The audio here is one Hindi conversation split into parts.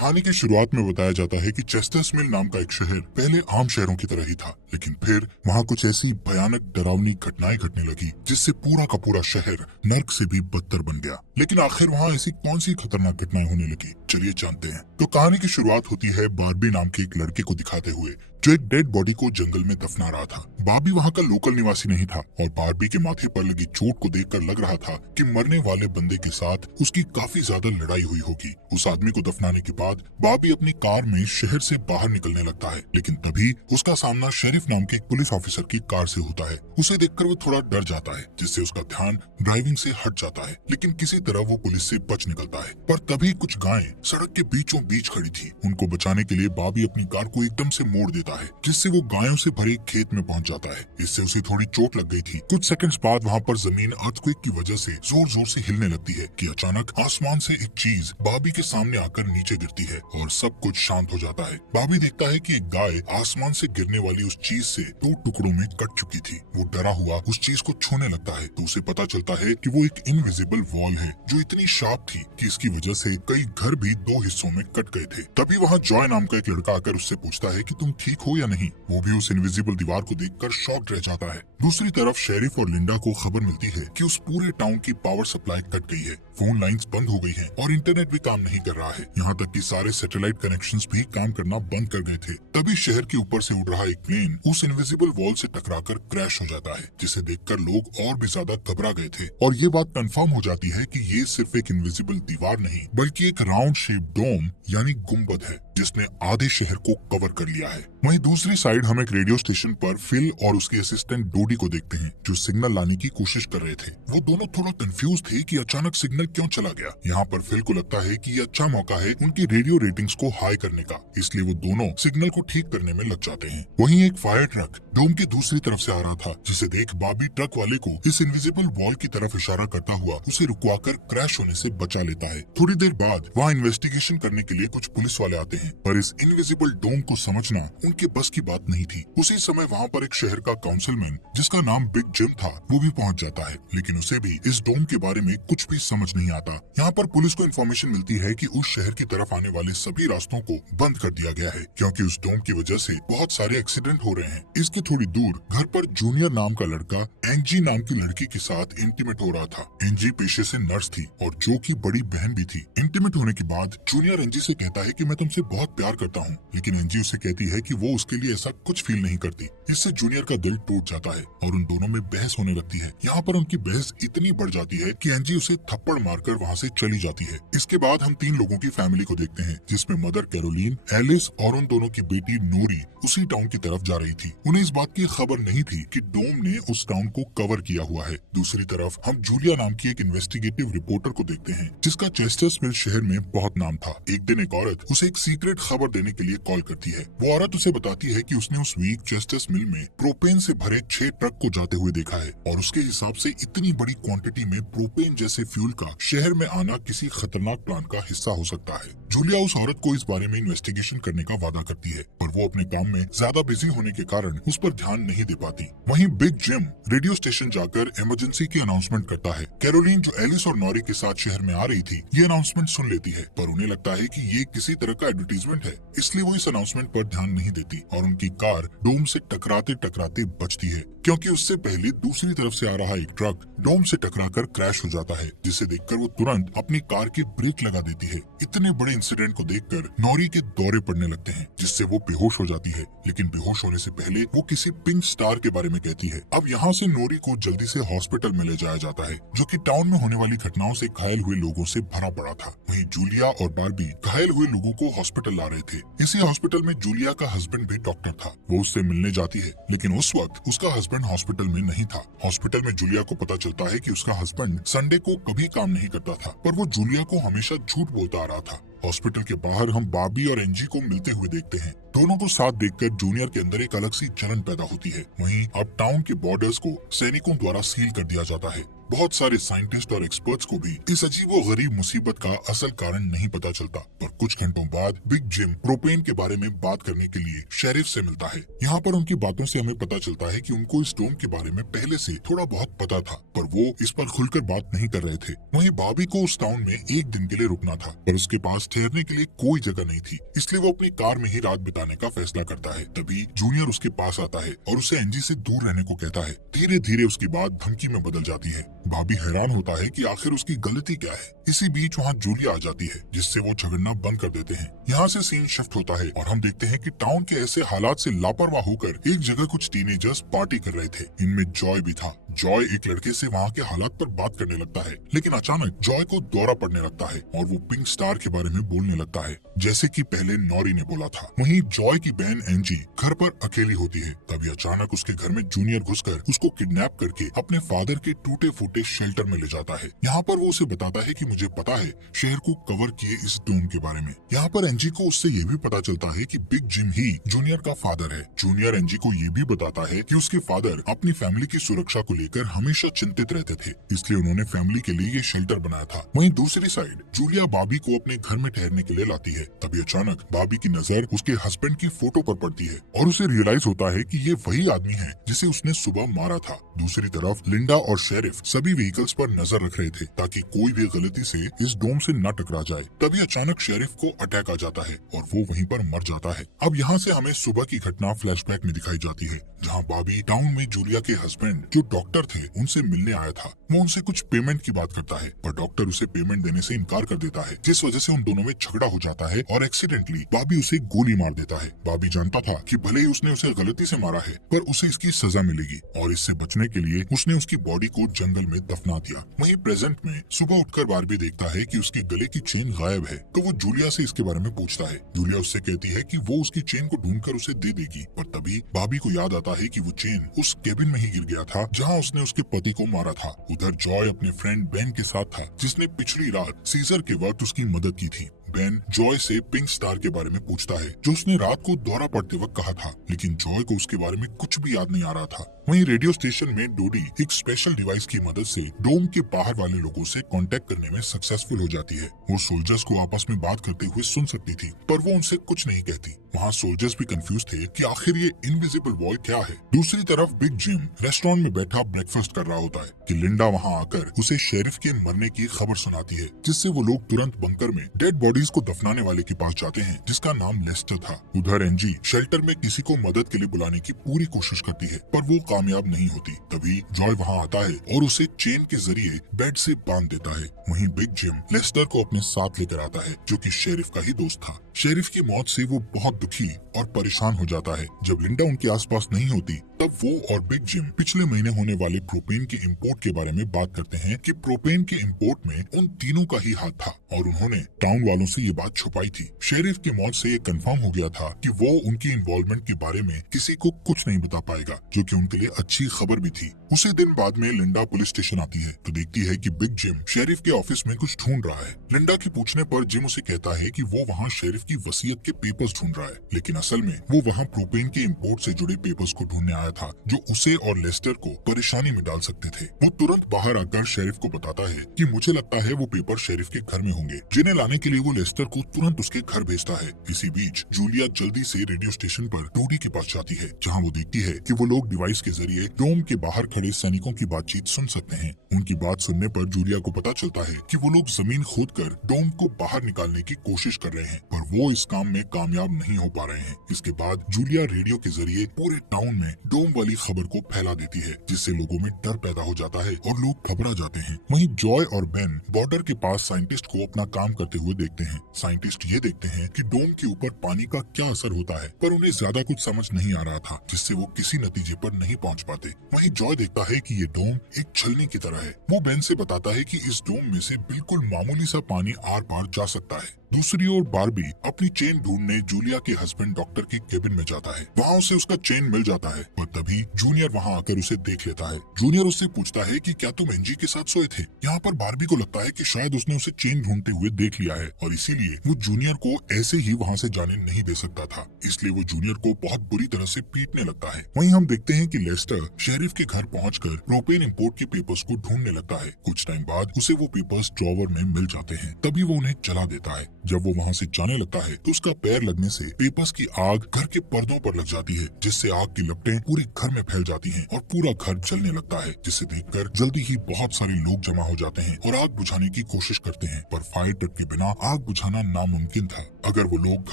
कहानी की शुरुआत में बताया जाता है कि चेस्टर्स मिल नाम का एक शहर पहले आम शहरों की तरह ही था, लेकिन फिर वहाँ कुछ ऐसी भयानक डरावनी घटनाएं घटने लगी जिससे पूरा का पूरा शहर नर्क से भी बदतर बन गया। लेकिन आखिर वहाँ ऐसी कौन सी खतरनाक घटनाएं होने लगी, चलिए जानते हैं। तो कहानी की शुरुआत होती है बार्बी नाम के एक लड़के को दिखाते हुए जो एक डेड बॉडी को जंगल में दफना रहा था। बार्बी वहाँ का लोकल निवासी नहीं था और बार्बी के माथे पर लगी चोट को देखकर लग रहा था कि मरने वाले बंदे के साथ उसकी काफी ज्यादा लड़ाई हुई होगी। उस आदमी को दफनाने के बाद बार्बी अपनी कार में शहर से बाहर निकलने लगता है, लेकिन तभी उसका सामना शेरिफ नाम के एक पुलिस ऑफिसर की कार से होता है। उसे देखकर वो थोड़ा डर जाता है, जिससे उसका ध्यान ड्राइविंग से हट जाता है, लेकिन किसी तरह वो पुलिस से बच निकलता है। पर तभी कुछ गायें सड़क के बीचों बीच खड़ी थी। उनको बचाने के लिए बार्बी अपनी कार को एकदम से मोड़ देता है, जिससे वो गायों से भरे खेत में पहुंच जाता है। इससे उसे थोड़ी चोट लग गई थी। कुछ सेकंड्स बाद वहाँ पर जमीन अर्थक्वेक की वजह से जोर जोर से हिलने लगती है कि अचानक आसमान से एक चीज बार्बी के सामने आकर नीचे गिरती है और सब कुछ शांत हो जाता है। बार्बी देखता है कि एक गाय आसमान से गिरने वाली उस चीज से 2 टुकड़ों में कट चुकी थी। वो डरा हुआ उस चीज को छूने लगता है तो उसे पता चलता है कि वो एक इनविजिबल वॉल है जो इतनी शार्प थी कि इसकी वजह से कई घर भी 2 हिस्सों में कट गए थे। तभी वहाँ जॉय नाम का एक लड़का आकर उससे पूछता है कि तुम ठीक हो या नहीं। वो भी उस इनविजिबल दीवार को देखकर शॉक्ड रह जाता है। दूसरी तरफ शेरिफ और लिंडा को खबर मिलती है कि उस पूरे टाउन की पावर सप्लाई कट गई है, फोन लाइंस बंद हो गई हैं और इंटरनेट भी काम नहीं कर रहा है। यहाँ तक कि सारे सैटेलाइट कनेक्शंस भी काम करना बंद कर गए थे। तभी शहर के ऊपर से उड़ रहा एक प्लेन उस इनविजिबल वॉल से टकराकर क्रैश हो जाता है, जिसे देखकर लोग और भी ज्यादा घबरा गए थे। और ये बात कंफर्म हो जाती है कि ये सिर्फ एक इनविजिबल दीवार नहीं बल्कि एक राउंड शेप डोम यानी गुम्बद है जिसने आधे शहर को कवर कर लिया है। वहीं दूसरी साइड हम एक रेडियो स्टेशन पर फिल और उसकी असिस्टेंट डोडी को देखते हैं जो सिग्नल लाने की कोशिश कर रहे थे। वो दोनों थोड़ा कंफ्यूज थे कि अचानक सिग्नल क्यों चला गया। यहाँ पर फिल को लगता है कि ये अच्छा मौका है उनकी रेडियो रेटिंग्स को हाई करने का, इसलिए वो दोनों सिग्नल को ठीक करने में लग जाते हैं। वहीं एक फायर ट्रक डोम के दूसरी तरफ से आ रहा था, जिसे देख बार्बी ट्रक वाले को इस इनविजिबल वॉल की तरफ इशारा करता हुआ उसे रुकवाकर क्रैश होने से बचा लेता है। थोड़ी देर बाद वहाँ इन्वेस्टिगेशन करने के लिए कुछ पुलिस वाले आते हैं, पर इस इनविजिबल डोम को समझना उनके बस की बात नहीं थी। उसी समय वहाँ पर एक शहर का काउंसिलमैन जिसका नाम बिग जिम था वो भी पहुँच जाता है, लेकिन उसे भी इस डोम के बारे में कुछ भी समझ नहीं आता। यहाँ पर पुलिस को इन्फॉर्मेशन मिलती है कि उस शहर की तरफ आने वाले सभी रास्तों को बंद कर दिया गया है क्योंकि उस डोम की वजह से बहुत सारे एक्सीडेंट हो रहे हैं। इसके थोड़ी दूर घर पर जूनियर नाम का लड़का एंजी नाम की लड़की के साथ इंटीमेट हो रहा था। एंजी पेशे से नर्स थी और जो की बड़ी बहन भी थी। इंटीमेट होने के बाद जूनियर एंजी से कहता है कि मैं तुमसे बहुत प्यार करता हूँ, लेकिन एंजी उसे कहती है कि वो उसके लिए ऐसा कुछ फील नहीं करती। इससे जूनियर का दिल टूट जाता है और उन दोनों में बहस होने लगती है। यहाँ पर उनकी बहस इतनी बढ़ जाती है कि एंजी उसे थप्पड़ मारकर वहाँ से चली जाती है। इसके बाद हम 3 लोगों की फैमिली को देखते हैं, जिसमें मदर कैरोलीन, एलिस और उन दोनों की बेटी नोरी उसी टाउन की तरफ जा रही थी। उन्हें इस बात की खबर नहीं थी कि डोम ने उस टाउन को कवर किया हुआ है। दूसरी तरफ हम जूलिया नाम की एक इन्वेस्टिगेटिव रिपोर्टर को देखते हैं जिसका चेस्टर्स मिल शहर में बहुत नाम था। एक दिन एक औरत उसे एक सीक्रेट खबर देने के लिए कॉल करती है। वो औरत उसे बताती है कि उसने उस वीक चेस्टर्स मिल में प्रोपेन से भरे 6 ट्रक को जाते हुए देखा है और उसके हिसाब से इतनी बड़ी क्वांटिटी में प्रोपेन जैसे फ्यूल का शहर में आना किसी खतरनाक प्लान का हिस्सा हो सकता है। जूलिया उस औरत को इस बारे में इन्वेस्टिगेशन करने का वादा करती है, पर वो अपने काम में ज्यादा बिजी होने के कारण उस पर ध्यान नहीं दे पाती। वहीं बिग जिम रेडियो स्टेशन जाकर इमरजेंसी की अनाउंसमेंट करता है। कैरोलीन जो एलिस और नॉरी के साथ शहर में आ रही थी ये अनाउंसमेंट सुन लेती है, पर उन्हें लगता है कि ये किसी तरह का एडवर्टीजमेंट है, इसलिए वो इस अनाउंसमेंट पर ध्यान नहीं देती और उनकी कार डोम से टकराते टकराते बचती है, क्योंकि उससे पहले दूसरी तरफ से आ रहा एक ट्रक डोम से टकराकर क्रैश हो जाता है, जिसे देखकर वो तुरंत अपनी कार की ब्रेक लगा देती है। इतने बड़े इंसिडेंट को देखकर नॉरी के दौरे पड़ने लगते हैं, जिससे वो बेहोश हो जाती है, लेकिन बेहोश होने से पहले वो किसी पिंक स्टार के बारे में कहती है। अब यहाँ से नॉरी को जल्दी से हॉस्पिटल में ले जाया जाता है, जो कि टाउन में होने वाली घटनाओं से घायल हुए लोगों से भरा पड़ा था। वहीं जूलिया और बार्बी घायल हुए लोगों को हॉस्पिटल ला रहे थे। इसी हॉस्पिटल में जूलिया का हस्बैंड भी डॉक्टर था। वो उससे मिलने जाती है, लेकिन उस वक्त उसका हस्बैंड हॉस्पिटल में नहीं था। हॉस्पिटल में जूलिया को पता चलता है कि उसका हस्बैंड संडे को कभी काम नहीं करता था, पर वो जूलिया को हमेशा झूठ बोलता आ रहा था। हॉस्पिटल के बाहर हम बार्बी और एंजी को मिलते हुए देखते हैं। दोनों को साथ देखकर जूनियर के अंदर एक अलग सी जलन पैदा होती है। वहीं अब टाउन के बॉर्डर्स को सैनिकों द्वारा सील कर दिया जाता है। बहुत सारे साइंटिस्ट और एक्सपर्ट्स को भी इस अजीबो गरीब मुसीबत का असल कारण नहीं पता चलता। पर कुछ घंटों बाद बिग जिम प्रोपेन के बारे में बात करने के लिए शेरिफ से मिलता है। यहाँ पर उनकी बातों से हमें पता चलता है कि उनको इस डोम के बारे में पहले से थोड़ा बहुत पता था, पर वो इस पर खुलकर बात नहीं कर रहे थे। वहीं बॉबी को उस टाउन में एक दिन के लिए रुकना था, पर उसके पास ठहरने के लिए कोई जगह नहीं थी, इसलिए वो अपनी कार में ही रात बिताने का फैसला करता है। तभी जूनियर उसके पास आता है और उसे एंजी से दूर रहने को कहता है। धीरे धीरे उसकी बात धमकी में बदल जाती है। बॉबी हैरान होता है कि आखिर उसकी गलती क्या है। इसी बीच वहाँ जूलिया आ जाती है, जिससे वो झगड़ना बंद कर देते हैं। यहाँ से सीन शिफ्ट होता है और हम देखते हैं कि टाउन के ऐसे हालात से लापरवाह होकर एक जगह कुछ टीनेजर्स पार्टी कर रहे थे। इनमें जॉय भी था। जॉय एक लड़के से वहाँ के हालात पर बात करने लगता है, लेकिन अचानक जॉय को दौरा पड़ने लगता है और वो पिंक स्टार के बारे में बोलने लगता है, जैसे कि पहले नॉरी ने बोला था। वहीं जॉय की बहन एंजी घर पर अकेली होती है। तभी अचानक उसके घर में जूनियर घुसकर उसको किडनैप करके अपने फादर के टूटे फूटे शेल्टर में ले जाता है। यहाँ पर वो उसे बताता है कि मुझे पता है शहर को कवर किए इस डोम के बारे में। यहाँ पर एंजी को उससे ये भी पता चलता है कि बिग जिम ही जूनियर का फादर है। जूनियर एंजी को ये भी बताता है कि उसके फादर अपनी फैमिली की सुरक्षा को लेकर हमेशा चिंतित रहते थे, इसलिए उन्होंने फैमिली के लिए ये शेल्टर बनाया था। वहीं दूसरी साइड जूलिया बॉबी को अपने घर में ठहरने के लिए लाती है। तभी अचानक बॉबी की नजर उसके हस्बैंड की फोटो पर पड़ती है और उसे रियलाइज होता है कि ये वही आदमी है जिसे उसने सुबह मारा था। दूसरी तरफ लिंडा और शेरिफ सभी व्हीकल्स पर नजर रख रहे थे ताकि कोई भी गलती से इस डोम से न टकरा जाए। तभी अचानक शेरिफ को अटैक आ जाता है और वो वहीं पर मर जाता है। अब यहाँ से हमें सुबह की घटना फ्लैशबैक में दिखाई जाती है, जहाँ बॉबी टाउन में जूलिया के हस्बैंड जो डॉक्टर थे उनसे मिलने आया था। वो उनसे कुछ पेमेंट की बात करता है, पर डॉक्टर उसे पेमेंट देने से इनकार कर देता है, जिस वजह से उन दोनों में झगड़ा हो जाता है और एक्सीडेंटली बॉबी उसे गोली मार देता है। बॉबी जानता था कि भले ही उसने उसे गलती से मारा है, पर उसे इसकी सजा मिलेगी और इससे बचने के लिए उसने उसकी बॉडी को जंगल में दफना दिया। वहीं प्रेजेंट में सुबह उठकर बारबी देखता है कि उसके गले की चेन गायब है, तो वो जूलिया से इसके बारे में पूछता है। जूलिया उससे कहती है कि वो उसकी चेन को ढूंढकर उसे दे देगी, पर तभी बॉबी को याद आता है कि वो चेन उस केबिन में ही गिर गया था जहाँ उसने उसके पति को मारा था। उधर जॉय अपने फ्रेंड बेन के साथ था, जिसने पिछली रात सीजर के वक्त उसकी मदद की थी। बेन जॉय से पिंक स्टार के बारे में पूछता है, जो उसने रात को दौरा पड़ते वक्त कहा था, लेकिन जॉय को उसके बारे में कुछ भी याद नहीं आ रहा था। वहीं रेडियो स्टेशन में डोडी एक स्पेशल डिवाइस की मदद से डोम के बाहर वाले लोगों से कांटेक्ट करने में सक्सेसफुल हो जाती है। वो सोल्जर्स को आपस में बात करते हुए सुन सकती थी, पर वो उनसे कुछ नहीं कहती। वहाँ सोल्जर्स भी कंफ्यूज थे कि आखिर ये इनविजिबल वॉल क्या है। दूसरी तरफ बिग जिम रेस्टोरेंट में बैठा ब्रेकफास्ट कर रहा होता है कि लिंडा वहाँ आकर उसे शेरिफ के मरने की खबर सुनाती है, जिससे वो लोग तुरंत बंकर में डेड बॉडीज को दफनाने वाले के पास जाते हैं, जिसका नाम लेस्टर था। उधर एंजी शेल्टर में किसी को मदद के लिए बुलाने की पूरी कोशिश करती है, पर वो कामयाब नहीं होती। तभी जॉय वहाँ आता है और उसे चेन के जरिए बेड से बांध देता है। वहीं बिग जिम लेस्टर को अपने साथ लेकर आता है, जो कि शेरिफ का ही दोस्त था। शेरिफ की मौत से वो बहुत दुखी और परेशान हो जाता है। जब लिंडा उनके आसपास नहीं होती, तब वो और बिग जिम पिछले महीने होने वाले प्रोपेन के इंपोर्ट के बारे में बात करते हैं कि प्रोपेन के इंपोर्ट में उन तीनों का ही हाथ था और उन्होंने टाउन वालों से ये बात छुपाई थी। शेरिफ की मौत से ये कंफर्म हो गया था कि वो उनकी इन्वॉल्वमेंट के बारे में किसी को कुछ नहीं बता पाएगा, जो कि उनके लिए अच्छी खबर भी थी। उसी दिन बाद में लिंडा पुलिस स्टेशन आती है तो देखती है कि बिग जिम शेरिफ के ऑफिस में कुछ ढूंढ रहा है। लिंडा की पूछने पर जिम उसे कहता है कि वो वहाँ शेरिफ की वसीयत के पेपर्स ढूंढ रहा है, लेकिन असल में वो वहाँ प्रोपेन के इंपोर्ट से जुड़े पेपर्स को ढूंढने आया था, जो उसे और लेस्टर को परेशानी में डाल सकते थे। वो तुरंत बाहर आकर शेरिफ को बताता है कि मुझे लगता है वो पेपर शेरिफ के घर में होंगे, जिन्हें लाने के लिए वो लेस्टर को तुरंत उसके घर भेजता है। इसी बीच जूलिया जल्दी से रेडियो स्टेशन पर टोडी के पास जाती है, जहाँ वो देखती है कि वो लोग डिवाइस के जरिए डोम के बाहर खड़े सैनिकों की बातचीत सुन सकते हैं। उनकी बात सुनने पर जूलिया को पता चलता है कि वो लोग जमीन खोदकर डोम को बाहर निकालने की कोशिश कर रहे हैं, पर वो इस काम में कामयाब नहीं हो पा रहे हैं। इसके बाद जूलिया रेडियो के जरिए पूरे टाउन में डोम वाली खबर को फैला देती है, जिससे लोगों में डर पैदा हो जाता है और लोग घबरा जाते हैं। वहीं जॉय और बेन बॉर्डर के पास साइंटिस्ट को अपना काम करते हुए देखते हैं। साइंटिस्ट ये देखते हैं कि डोम के ऊपर पानी का क्या असर होता है, पर उन्हें ज्यादा कुछ समझ नहीं आ रहा था, जिससे वो किसी नतीजे पर नहीं पहुंच पाते। वहीं जॉय देखता है कि ये डोम एक छलनी की तरह है। वो बेन से बताता है कि इस डोम में से बिल्कुल मामूली सा पानी आर पार जा सकता है। दूसरी ओर बार्बी अपनी चेन ढूंढने जूलिया के हस्बैंड डॉक्टर के केबिन में जाता है। वहाँ उसे उसका चेन मिल जाता है, पर तभी जूनियर वहाँ आकर उसे देख लेता है। जूनियर उससे पूछता है कि क्या तुम एंजी के साथ सोए थे। यहाँ पर बार्बी को लगता है कि शायद उसने उसे चेन ढूंढते हुए देख लिया है और इसीलिए वो जूनियर को ऐसे ही वहाँ से जाने नहीं दे सकता था, इसलिए वो जूनियर को बहुत बुरी तरह से पीटने लगता है। वहीं हम देखते हैं कि लेस्टर शेरिफ के घर पहुंचकर प्रोपेन इंपोर्ट के पेपर्स को ढूंढने लगता है। कुछ टाइम बाद उसे वो पेपर्स ड्रॉवर में मिल जाते हैं, तभी वो उन्हें जला देता है। जब वो वहाँ से जाने लगता है तो उसका पैर लगने से पेपर्स की आग घर के पर्दों पर लग जाती है, जिससे आग की लपटें पूरे घर में फैल जाती हैं और पूरा घर जलने लगता है, जिसे देखकर जल्दी ही बहुत सारे लोग जमा हो जाते हैं और आग बुझाने की कोशिश करते हैं, पर फायर ट्रक के बिना आग बुझाना नामुमकिन था। अगर वो लोग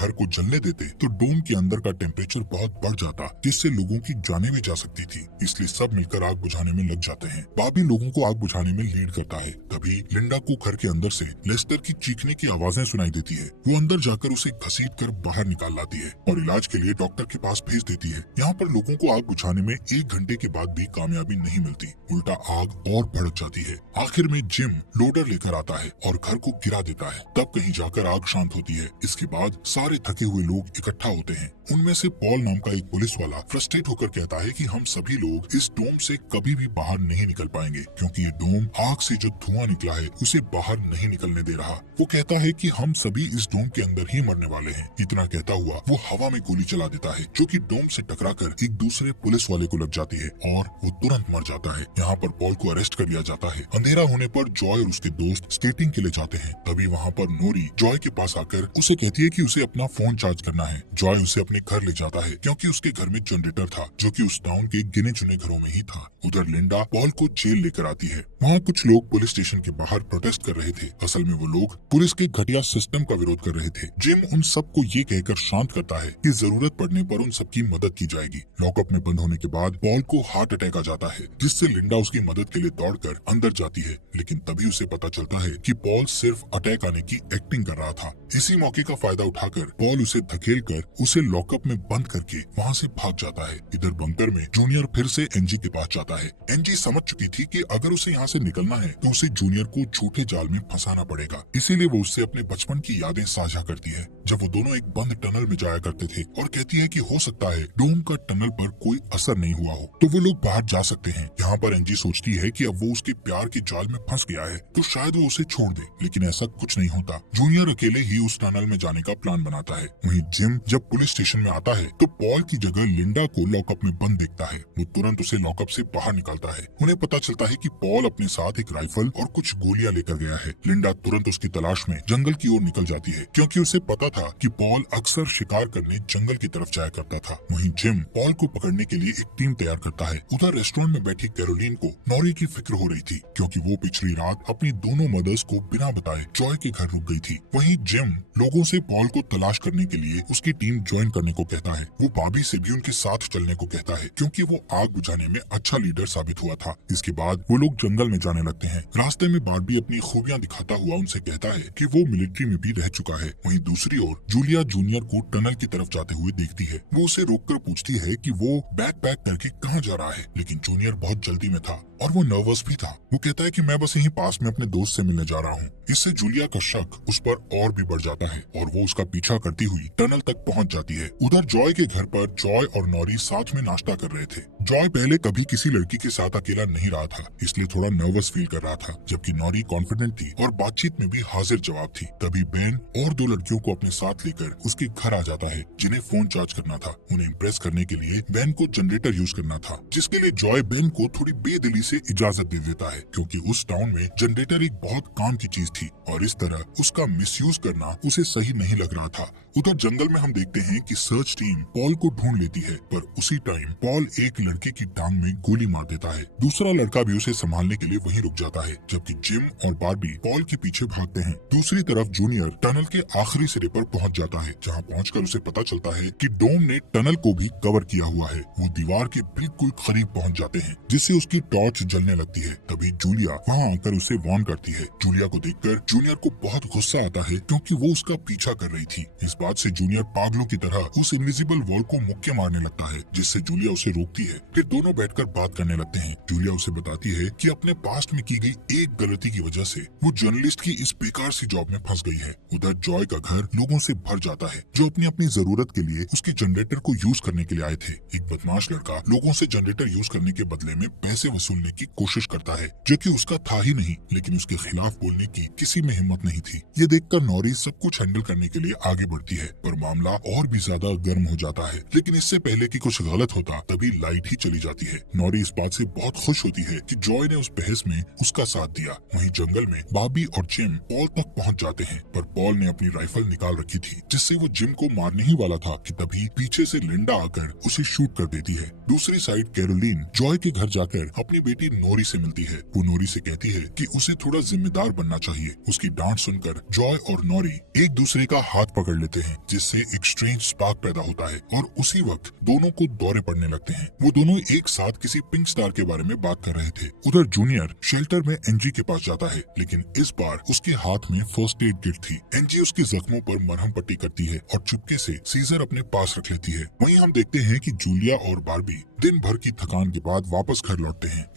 घर को जलने देते तो डोम के अंदर का टेम्परेचर बहुत बढ़ जाता, जिससे लोगों की जाने भी जा सकती थी, इसलिए सब मिलकर आग बुझाने में लग जाते हैं। बाबी लोगों को आग बुझाने में लीड करता है। तभी लिंडा को घर के अंदर से लेस्टर की चीखने की आवाजें सुनाई देती है। वो अंदर जाकर उसे घसीट कर बाहर निकाल लाती है और इलाज के लिए डॉक्टर के पास भेज देती है। यहाँ पर लोगों को आग बुझाने में 1 घंटे के बाद भी कामयाबी नहीं मिलती, उल्टा आग और भड़क जाती है। आखिर में जिम लोडर लेकर आता है और घर को गिरा देता है। तब कहीं जाकर आग शांत होती है। इसके बाद सारे थके हुए लोग इकट्ठा होते हैं। उनमें से पॉल नाम का एक पुलिस वाला फ्रस्ट्रेट होकर कहता है कि हम सभी लोग इस डोम से कभी भी बाहर नहीं निकल पाएंगे, क्योंकि ये डोम आग से जो धुआं निकला है उसे बाहर नहीं निकलने दे रहा। वो कहता है कि हम सभी इस डोम के अंदर ही मरने वाले हैं। इतना कहता हुआ वो हवा में गोली चला देता है, जो कि डोम से टकराकर एक दूसरे पुलिस वाले को लग जाती है और वो तुरंत मर जाता है। यहाँ पर पॉल को अरेस्ट कर लिया जाता है। अंधेरा होने पर जॉय और उसके दोस्त स्केटिंग के लिए जाते हैं। तभी वहाँ पर नोरी जॉय के पास आकर उसे कहती है कि उसे अपना फोन चार्ज करना है। जॉय उसे अपने घर ले जाता है, क्योंकि उसके घर में जनरेटर था, जो कि उस टाउन के गिने चुने घरों में ही था। उधर लिंडा पॉल को जेल लेकर आती है। वहाँ कुछ लोग पुलिस स्टेशन के बाहर प्रोटेस्ट कर रहे थे। असल में वो लोग पुलिस के घटिया सिस्टम का विरोध कर रहे थे। जिम उन सबको ये कहकर शांत करता है कि जरूरत पड़ने पर उन सबकी मदद की जाएगी। लॉकअप में बंद होने के बाद पॉल को हार्ट अटैक आ जाता है, जिससे लिंडा उसकी मदद के लिए दौड़कर अंदर जाती है, लेकिन तभी उसे पता चलता है कि पॉल सिर्फ अटैक आने की एक्टिंग कर रहा था। इसी मौके का फायदा उठाकर पॉल उसे धकेलकर उसे लॉकअप में बंद करके वहाँ से भाग जाता है। इधर बंकर में जूनियर फिर से एनजी के पास जाता है। एनजी समझ चुकी थी कि अगर उसे यहाँ से निकलना है तो उसे जूनियर को झूठे जाल में फंसाना पड़ेगा, इसीलिए वो उससे अपने बचपन की यादें साझा करती है, जब वो दोनों एक बंद टनल में जाया करते थे, और कहती है कि हो सकता है डोम का टनल पर कोई असर नहीं हुआ हो, तो वो लोग बाहर जा सकते हैं। यहाँ पर एनजी सोचती है कि अब वो उसके प्यार के जाल में फंस गया है तो शायद वो उसे छोड़ दे, लेकिन ऐसा कुछ नहीं होता। जूनियर अकेले ही उस टनल में जाने का प्लान बनाता है। वहीं जिम जब पुलिस स्टेशन में आता है तो पॉल की जगह लिंडा को लॉकअप में बंद देखता है। वो तुरंत उसे लॉकअप से बाहर निकालता है। उन्हें पता चलता है कि पॉल अपने साथ एक राइफल और कुछ गोलियां लेकर गया है। लिंडा तुरंत उसकी तलाश में जंगल की ओर निकल जाती है, क्योंकि उसे पता था कि पॉल अक्सर शिकार करने जंगल की तरफ जाया करता था। वहीं जिम पॉल को पकड़ने के लिए एक टीम तैयार करता है। उधर रेस्टोरेंट में बैठी कैरोलीन को नॉरी की फिक्र हो रही थी, क्योंकि वो पिछली रात अपनी दोनों मदर्स को बिना बताए जॉय के घर रुक गई थी। वहीं जिम लोगों से पॉल को तलाश करने के लिए उसकी टीम ज्वाइन करने को कहता है। वो बाबी से भी उनके साथ चलने को कहता है, क्योंकि वो आग बुझाने में अच्छा लीडर साबित हुआ था। इसके बाद वो लोग जंगल में जाने लगते हैं। रास्ते में बार्बी अपनी खूबियां दिखाता हुआ उनसे कहता है कि वो मिलिट्री में भी रह चुका है। वहीं दूसरी ओर जूलिया जूनियर को टनल की तरफ जाते हुए देखती है। वो उसे रोककर पूछती है कि वो बैग पैक करके कहाँ जा रहा है, लेकिन जूनियर बहुत जल्दी में था और वो नर्वस भी था। वो कहता है कि मैं बस यहीं पास में अपने दोस्त से मिलने जा रहा हूँ। इससे जूलिया का शक उस पर और भी बढ़ जाता है और वो उसका पीछा करती हुई टनल तक पहुँच जाती है। उधर जॉय के घर पर जॉय और नॉरी साथ में नाश्ता कर रहे थे। जॉय पहले कभी किसी लड़की के साथ अकेला नहीं रहा था, इसलिए थोड़ा नर्वस फील कर रहा था, जबकि नॉरी कॉन्फिडेंट थी और बातचीत में भी हाजिर जवाब थी। तभी बेन और 2 लड़कियों को अपने साथ लेकर उसके घर आ जाता है, जिन्हें फोन चार्ज करना था। उन्हें इम्प्रेस करने के लिए बेन को जनरेटर यूज करना था, जिसके लिए जॉय बेन को थोड़ी बेदिली से इजाजत दे देता है, क्योंकि उस टाउन में जनरेटर एक बहुत काम की चीज थी और इस तरह उसका मिसयूज करना उसे सही नहीं लग रहा था। उधर जंगल में हम देखते हैं कि सर्च टीम पॉल को ढूंढ लेती है, पर उसी टाइम पॉल एक लड़के की टांग में गोली मार देता है। दूसरा लड़का भी उसे संभालने के लिए वहीं रुक जाता है, जबकि जिम और बार्बी पॉल के पीछे भागते हैं। दूसरी तरफ जूनियर टनल के आखिरी सिरे पर पहुंच जाता है, जहां पहुंचकर उसे पता चलता है कि डोम ने टनल को भी कवर किया हुआ है। वो दीवार के बिल्कुल करीब पहुंच जाते हैं, जिससे उसकी टॉर्च जलने लगती है। तभी जूलिया वहां आकर उसे वार्न करती है। जूलिया को देखकर जूनियर को बहुत गुस्सा आता है, क्योंकि वो उसका पीछा कर रही थी। इस बात से जूनियर पागलों की तरह उस इनविजिबल वॉल को मुक्के मारने लगता है, जिससे जूलिया उसे रोकती है। फिर दोनों बैठकर बात करने लगते हैं। जूलिया उसे बताती है कि अपने पास्ट में की गई एक गलती की वजह से वो जर्नलिस्ट की इस बेकार सी जॉब में फंस गई है है। उधर जॉय का घर लोगों से भर जाता है जो अपनी अपनी जरूरत के लिए उसके जनरेटर को यूज करने के लिए आए थे। एक बदमाश लड़का लोगों से जनरेटर यूज करने के बदले में पैसे वसूलने की कोशिश करता है, जो कि उसका था ही नहीं, लेकिन उसके खिलाफ बोलने की किसी में हिम्मत नहीं थी। ये देखकर नॉरी सब कुछ हैंडल करने के लिए आगे बढ़ती है, पर मामला और भी ज्यादा गर्म हो जाता है। लेकिन इससे पहले कि कुछ गलत होता तभी लाइट ही चली जाती है। नॉरी इस बात से बहुत खुश होती है कि जॉय ने उस बहस में उसका साथ दिया। वहीं जंगल में बॉबी और जिम पॉल तक पहुंच जाते हैं, पर पॉल ने अपनी राइफल निकाल रखी थी जिससे वो जिम को मारने ही वाला था कि तभी पीछे से लिंडा आकर उसे शूट कर देती है। दूसरी साइड कैरोलीन जॉय के घर जाकर अपनी बेटी नोरी से मिलती है। वो नोरी से कहती है कि उसे थोड़ा जिम्मेदार बनना चाहिए। उसकी डांट सुनकर जॉय और नोरी एक दूसरे का हाथ पकड़ लेते हैं, जिससे एक स्ट्रेंज स्पार्क पैदा होता है और उसी वक्त दोनों को दौरे पड़ने लगते हैं। वो दोनों एक साथ किसी पिंक स्टार के बारे में बात कर रहे थे। उधर जूनियर शेल्टर में एनजी के पास जाता है, लेकिन इस बार उसके हाथ में फर्स्ट एड किट थी। एनजी उसके जख्मों पर मरहम पट्टी करती है और चुपके से सीजर अपने पास रख लेती है। वहीं हम देखते हैं कि जूलिया और बार्बी दिन भर की थकान के बाद वापस घर लौटते हैं।